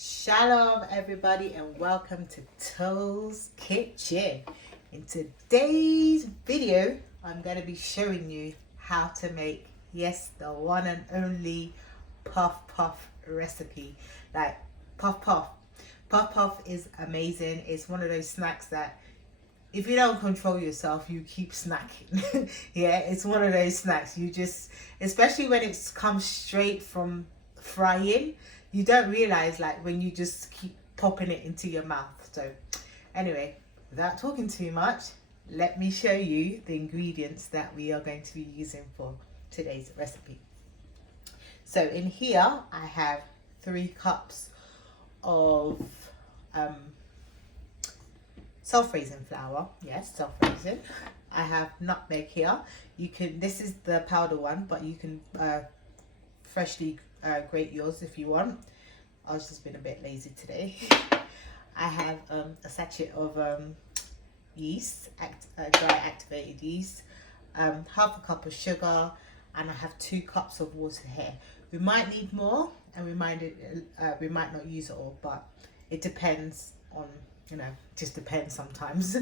Shalom everybody and welcome to Toes Kitchen. In today's video I'm going to be showing you how to make, yes, the one and only puff puff recipe. Like puff puff is amazing. It's one of those snacks that if you don't control yourself, you keep snacking. Yeah, it's one of those snacks you just, especially when it comes straight from frying, you don't realize like when you just keep popping it into your mouth. So anyway, without talking too much, let me show you the ingredients that we are going to be using for today's recipe. So in here I have 3 cups of self-raising flour. Yes, self-raising. I have nutmeg here. You can, this is the powder one, but you can freshly grate yours if you want. I was just been a bit lazy today. I have a sachet of yeast, dry activated yeast, half a cup of sugar, and I have 2 cups of water here. We might need more, and we might not use it all, but it depends on, just depends sometimes.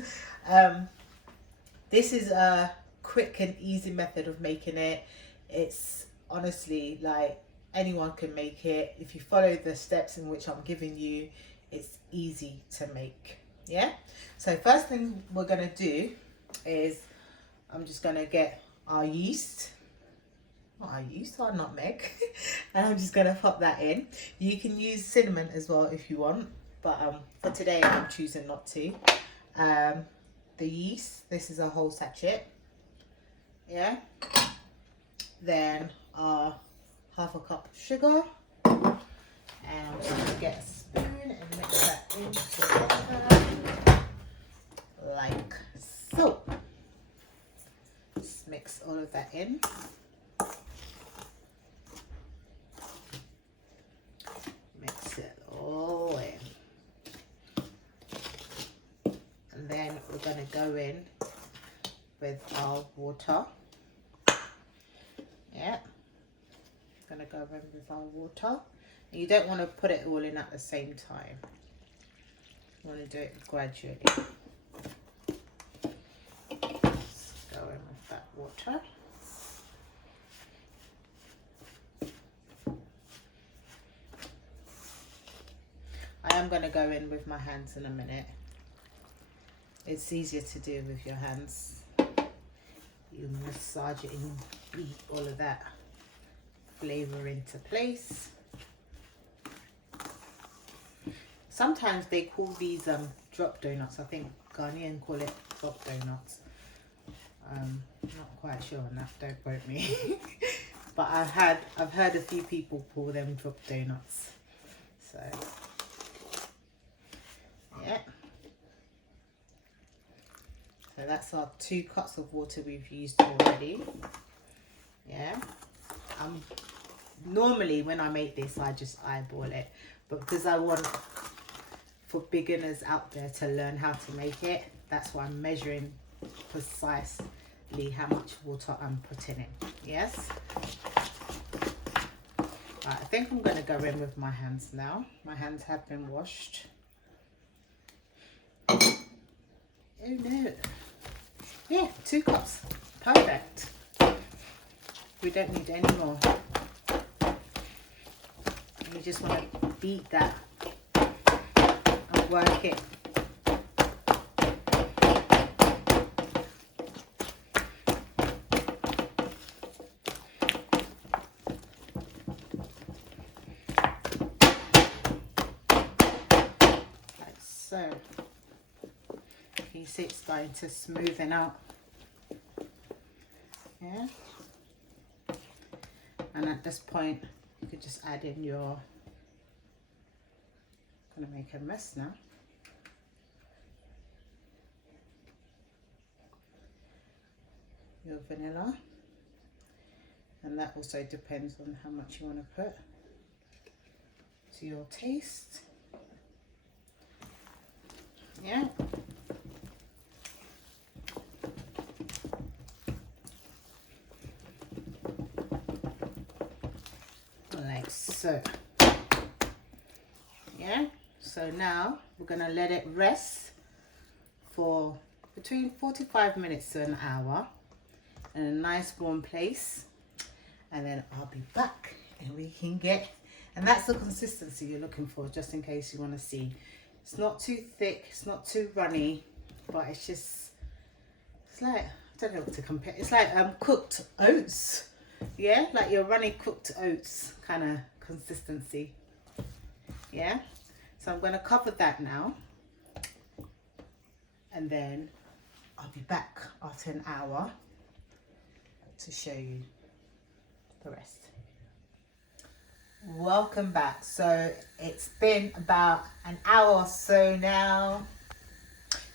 This is a quick and easy method of making it. It's honestly like anyone can make it. If you follow the steps in which I'm giving you, it's easy to make. Yeah, so first thing we're gonna do is I'm just gonna get our yeast, not our yeast, our nutmeg, and I'm just gonna pop that in. You can use cinnamon as well if you want, but for today I'm choosing not to. The yeast, this is a whole sachet. Yeah, then half a cup of sugar, and I'm just going to get a spoon and mix that into together like so. Just mix all of that in. Mix it all in. And then we're going to go in with our water. Yeah. Going to go in with our water. And you don't want to put it all in at the same time. You want to do it gradually. Just go in with that water. I am going to go in with my hands in a minute. It's easier to do with your hands. You massage it and beat all of that flavor into place. Sometimes they call these drop donuts. I think Ghanaian call it drop donuts. Not quite sure on that, don't quote me. But I've heard a few people call them drop donuts. So yeah. So that's our 2 cups of water we've used already. Yeah. Normally when I make this I just eyeball it, but because I want for beginners out there to learn how to make it, that's why I'm measuring precisely how much water I'm putting in. Yes. Right, I think I'm going to go in with my hands now. My hands have been washed. Oh no. Yeah, 2 cups. Perfect. We don't need any more. You just want to beat that and work it. Like so. You see it's starting to smoothen out. Yeah. And at this point, you could just add in your, gonna make a mess now. Your vanilla. And that also depends on how much you want to put to your taste. Yeah. Like so. Yeah, so now we're gonna let it rest for between 45 minutes to an hour in a nice warm place, and then I'll be back and we can get, and that's the consistency you're looking for, just in case you want to see. It's not too thick, it's not too runny, but it's just, it's like, I don't know what to compare, it's like cooked oats. Yeah, like your runny cooked oats kind of consistency. Yeah, so I'm going to cover that now, and then I'll be back after an hour to show you the rest. Welcome back. So it's been about an hour or so now.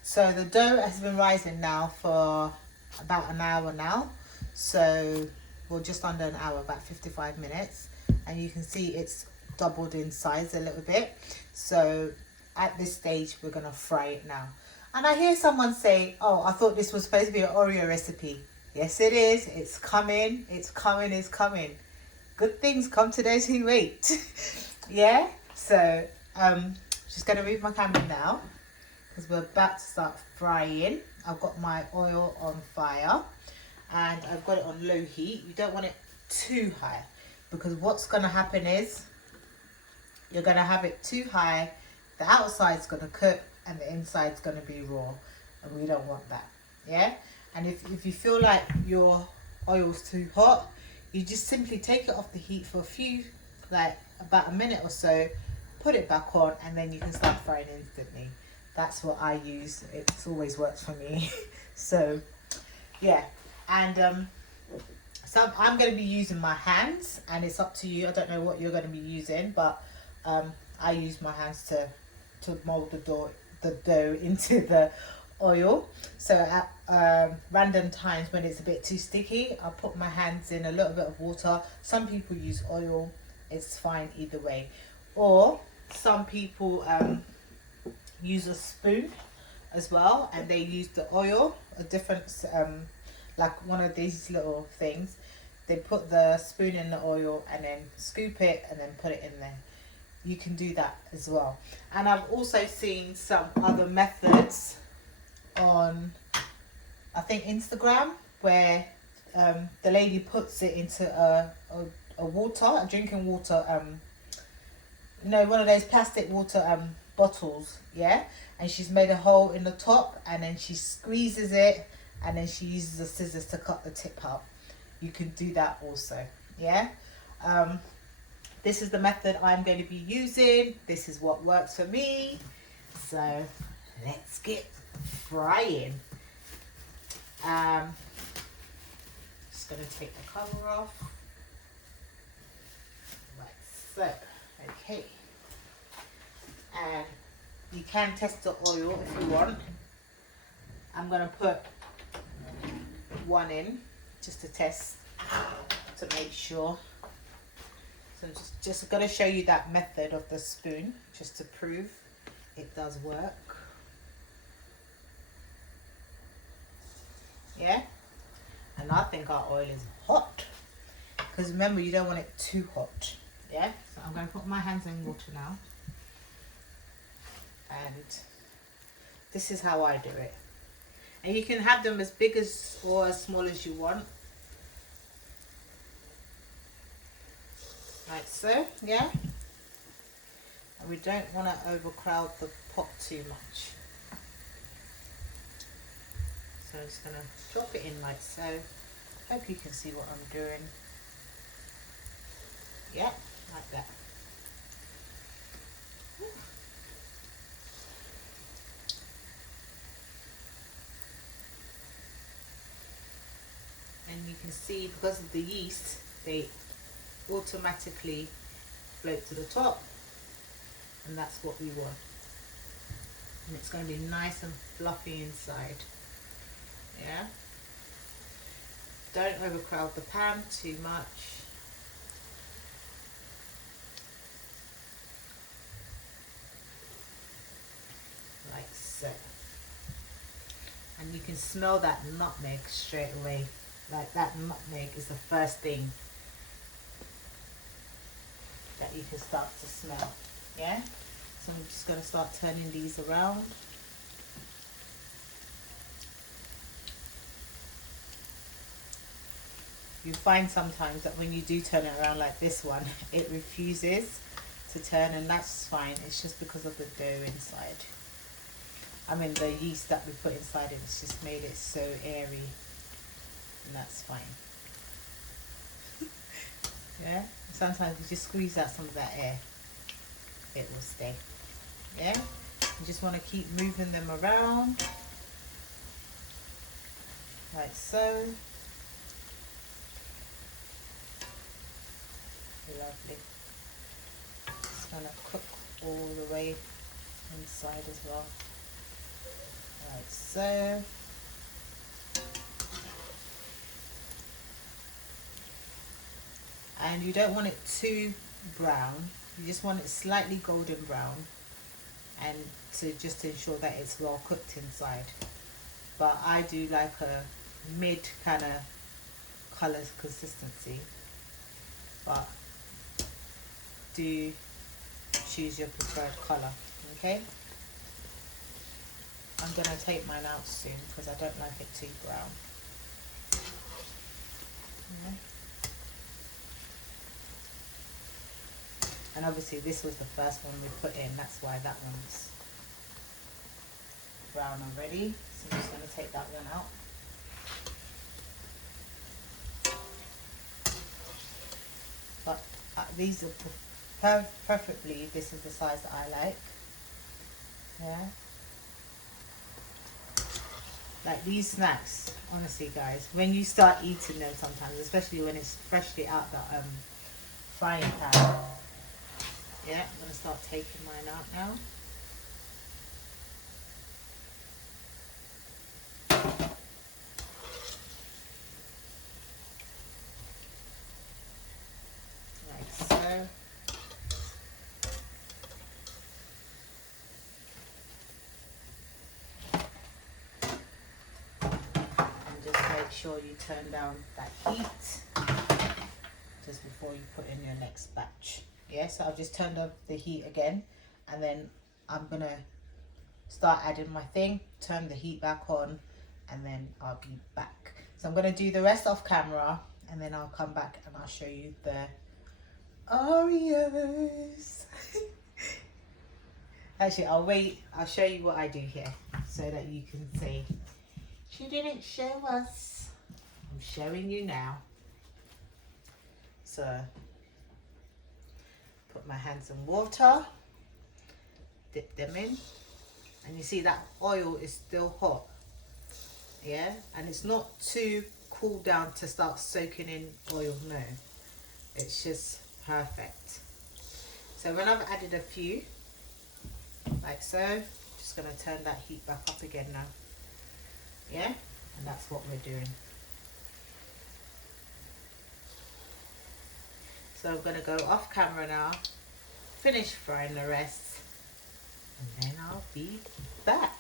So the dough has been rising now for about an hour now. So well, just under an hour, about 55 minutes. And you can see it's doubled in size a little bit. So at this stage, we're going to fry it now. And I hear someone say, oh, I thought this was supposed to be an Oreo recipe. Yes, it is. It's coming. It's coming. It's coming. Good things come to those who wait. Yeah. So just going to move my camera now, because we're about to start frying. I've got my oil on fire and I've got it on low heat. You don't want it too high, because what's going to happen is you're going to have it too high. The outside's going to cook and the inside's going to be raw, and we don't want that. Yeah. And if you feel like your oil's too hot, you just simply take it off the heat for a few, like about a minute or so, put it back on, and then you can start frying instantly. That's what I use. It's always worked for me. So yeah, and so I'm going to be using my hands, and it's up to you. I don't know what you're going to be using, but I use my hands to mold the dough into the oil. So at random times when it's a bit too sticky, I'll put my hands in a little bit of water. Some people use oil. It's fine either way. Or some people use a spoon as well, and they use the oil, a different like one of these little things. They put the spoon in the oil and then scoop it and then put it in there. You can do that as well. And I've also seen some other methods on, I think, Instagram, where the lady puts it into a water, a drinking water, one of those plastic water bottles, yeah, and she's made a hole in the top, and then she squeezes it, and then she uses the scissors to cut the tip out. You can do that also. Yeah. This is the method I'm going to be using. This is what works for me. So let's get frying. Just going to take the cover off. Like so. Okay. And you can test the oil if you want. I'm going to put one in just to test, to make sure. So just going to show you that method of the spoon, just to prove it does work. Yeah. And I think our oil is hot, because remember, you don't want it too hot. Yeah. So I'm going to put my hands in water now. And this is how I do it. And you can have them as big as or as small as you want. Like so, yeah. And we don't want to overcrowd the pot too much. So I'm just going to drop it in like so. Hope you can see what I'm doing. Yeah, like that. And you can see, because of the yeast, they automatically float to the top, and that's what we want. And it's going to be nice and fluffy inside. Yeah. Don't overcrowd the pan too much. Like so. And you can smell that nutmeg straight away. Like that nutmeg is the first thing that you can start to smell. Yeah. So I'm just going to start turning these around. You find sometimes that when you do turn it around like this one, it refuses to turn, and that's fine. It's just because of the dough inside. I mean the yeast that we put inside it, it's just made it so airy, and that's fine. Yeah, sometimes you just squeeze out some of that air, it will stay. Yeah, you just want to keep moving them around like so. Lovely. It's going to cook all the way inside as well, like so. And you don't want it too brown, you just want it slightly golden brown, and to just ensure that it's well cooked inside. But I do like a mid kind of colour consistency, but do choose your preferred colour. Okay, I'm going to take mine out soon because I don't like it too brown. Yeah. And obviously this was the first one we put in, that's why that one's brown already. So I'm just going to take that one out. But these are preferably, this is the size that I like. Yeah. Like these snacks, honestly guys, when you start eating them sometimes, especially when it's freshly out the frying pan. Yeah, I'm going to start taking mine out now. Like so. And just make sure you turn down that heat just before you put in your next batch. Yeah, so I've just turned up the heat again, and then I'm going to start adding my thing, turn the heat back on, and then I'll be back. So I'm going to do the rest off camera, and then I'll come back and I'll show you the Oreos. Actually, I'll wait. I'll show you what I do here so that you can say, she didn't show us. I'm showing you now. So, put my hands in water, dip them in, and you see that oil is still hot. Yeah, and it's not too cooled down to start soaking in oil, no. It's just perfect. So when I've added a few, like so, just going to turn that heat back up again now. Yeah, and that's what we're doing. So I'm going to go off camera now, finish frying the rest, and then I'll be back.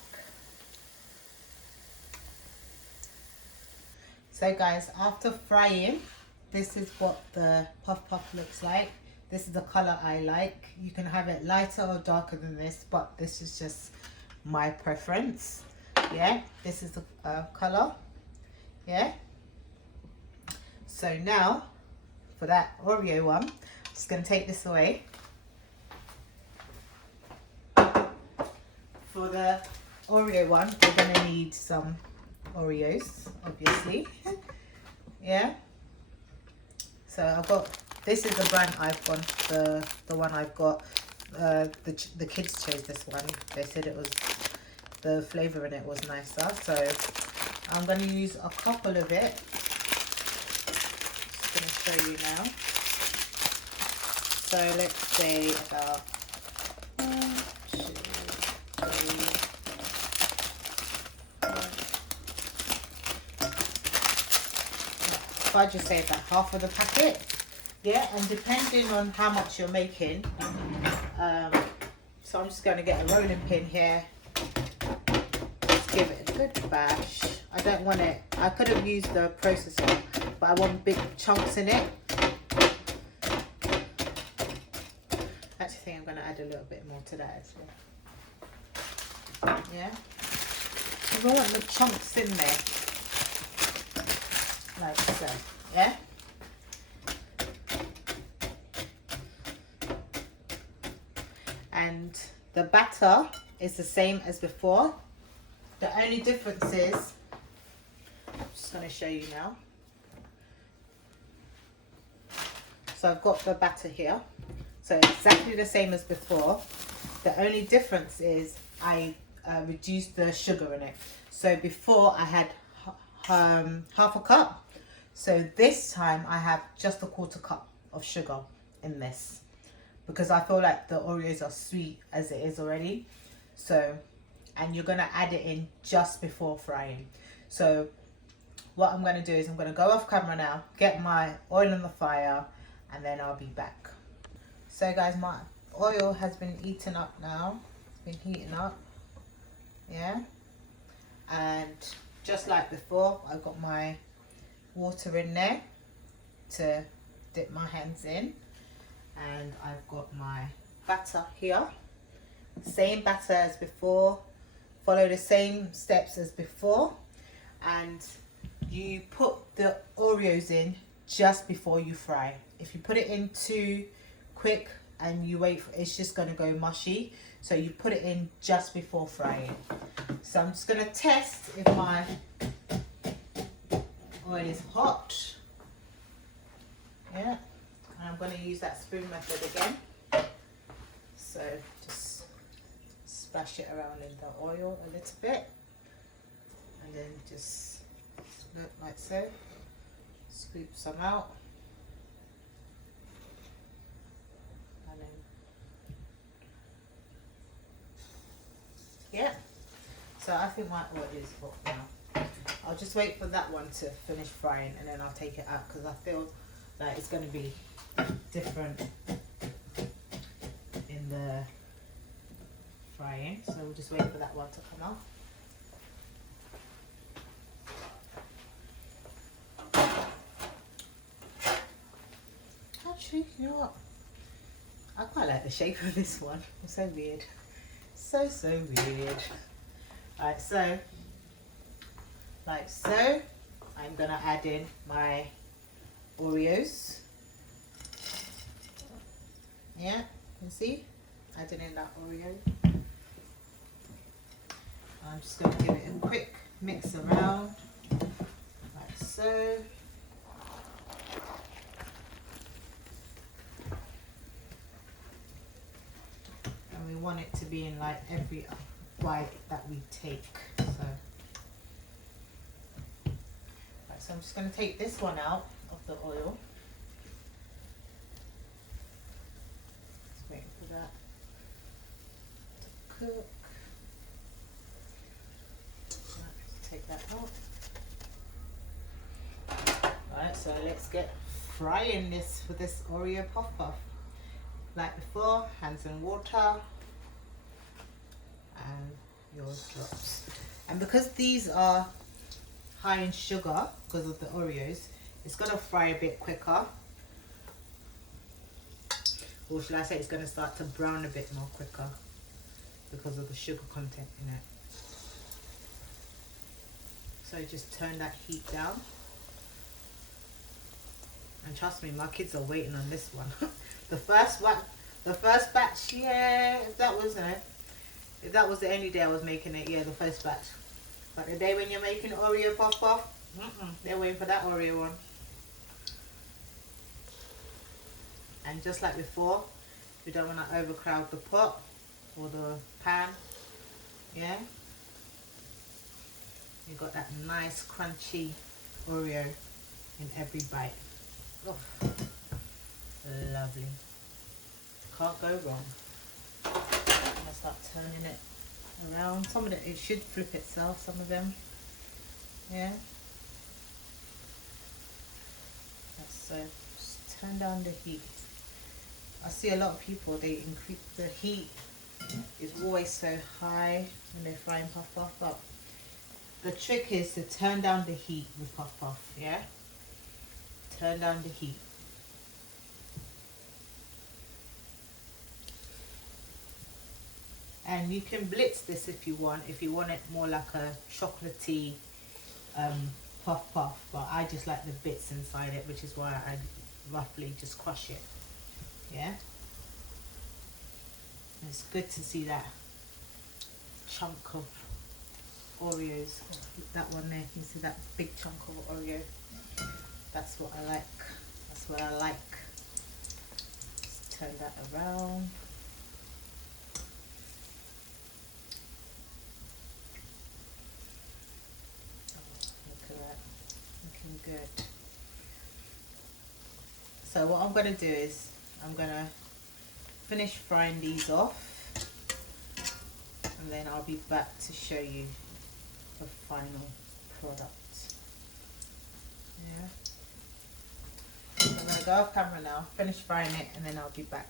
So guys, after frying, this is what the puff puff looks like. This is the color I like. You can have it lighter or darker than this, but this is just my preference. Yeah, this is the color. Yeah. So now, for that Oreo one, I'm just going to take this away. For the Oreo one, we're going to need some Oreos, obviously. Yeah. So I've got, this is the brand I've got, the one I've got. The kids chose this one. They said it was, the flavour in it was nicer. So I'm going to use a couple of it. Just going to show you now. So let's say about 1, 2, 3, 4. If I just say about half of the packet. Yeah, and depending on how much you're making, so I'm just going to get a rolling pin here. Just give it a good bash. I don't want it, I could have used the processor, but I want big chunks in it. Actually, think I'm going to add a little bit more to that as well. Yeah. I want the chunks in there. Like so. Yeah. And the batter is the same as before. The only difference is, I'm just going to show you now. So I've got the batter here. So exactly the same as before. The only difference is I reduced the sugar in it. So before I had half a cup. So this time I have just a 1/4 cup of sugar in this. Because I feel like the Oreos are sweet as it is already. So, and you're going to add it in just before frying. So what I'm going to do is I'm going to go off camera now, get my oil on the fire, and then I'll be back. So guys, my oil has been eaten up now. It's been heating up. Yeah. And just like before, I've got my water in there to dip my hands in. And I've got my batter here. Same batter as before. Follow the same steps as before. And you put the Oreos in just before you fry. If you put it in too quick and you wait for it's just going to go mushy. So you put it in just before frying. So I'm just going to test if my oil is hot. Yeah. And I'm going to use that spoon method again. So just splash it around in the oil a little bit. And then just look like so. Scoop some out. And then, yeah. So I think my oil is hot now. I'll just wait for that one to finish frying and then I'll take it out because I feel like it's going to be different in the frying. So we'll just wait for that one to come out. Actually, you know what? I quite like the shape of this one. It's so weird. So weird. Alright, so like so, I'm gonna add in my Oreos. Yeah, you can see, adding in that Oreo. I'm just gonna give it a quick mix around, like so. And we want it to be in like every bite that we take. So I'm just going to take this one out of the oil. Just waiting for that to cook. Let's take that out. Alright, so let's get frying this for this Oreo Puffpuff. Like before, hands in water. And yours drops. And because these are high in sugar because of the Oreos, it's going to fry a bit quicker, or should I say it's going to start to brown a bit more quicker because of the sugar content in it. So just turn that heat down, and trust me, my kids are waiting on this one. the first batch, yeah, if that was the only day I was making it, yeah, the first batch. But the day when you're making Oreo Puffpuff, they're waiting for that Oreo one. And just like before, we don't want to overcrowd the pot or the pan. Yeah. You got that nice crunchy Oreo in every bite. Oh, lovely. Can't go wrong. I'm gonna start turning it around. Some of it should flip itself, some of them. Yeah. So just turn down the heat. I see a lot of people, they increase the heat is always so high when they're frying Puff-Puff, but the trick is to turn down the heat with Puff-Puff, yeah? Turn down the heat. And you can blitz this if you want it more like a chocolatey puff puff, but I just like the bits inside it, which is why I roughly just crush it. Yeah, it's good to see that chunk of Oreos. That one there, you see that big chunk of Oreo? That's what I like. That's what I like. Let's turn that around. Good. So what I'm going to do is I'm going to finish frying these off, and then I'll be back to show you the final product. Yeah. So I'm going to go off camera now, finish frying it, and then I'll be back.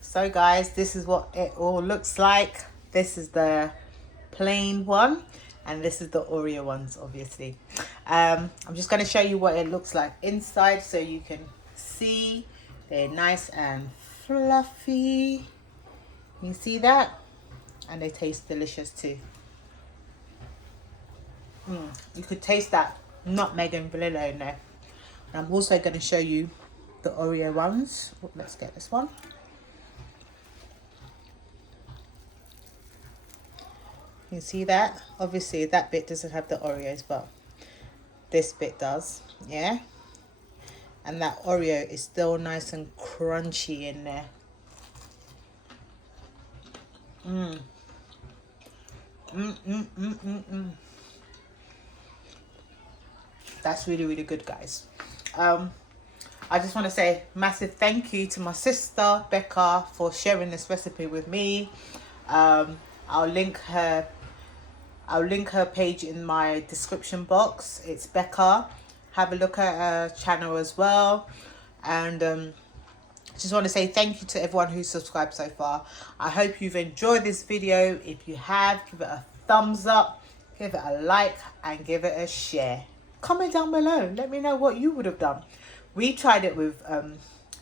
So guys, this is what it all looks like. This is the plain one, and this is the Oreo ones, obviously. I'm just going to show you what it looks like inside so you can see. They're nice and fluffy. You see that? And they taste delicious too. You could taste that nutmeg and vanilla in there. And I'm also going to show you the Oreo ones. Oh, let's get this one. You see that? Obviously that bit doesn't have the Oreos, but this bit does. Yeah, and that Oreo is still nice and crunchy in there. That's really, really good, guys. I just want to say massive thank you to my sister Becca for sharing this recipe with me. I'll link her page in my description box. It's Becca. Have a look at her channel as well. And just want to say thank you to everyone who's subscribed so far. I hope you've enjoyed this video. If you have, give it a thumbs up, give it a like, and give it a share. Comment down below. Let me know what you would have done. We tried it with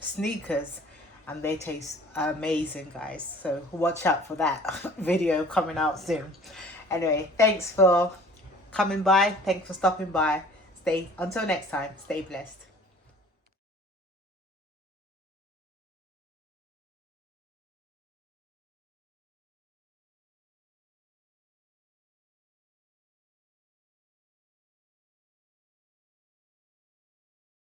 sneakers, and they taste amazing, guys. So watch out for that video coming out soon. Anyway, thanks for coming by. Thanks for stopping by. Until next time, stay blessed.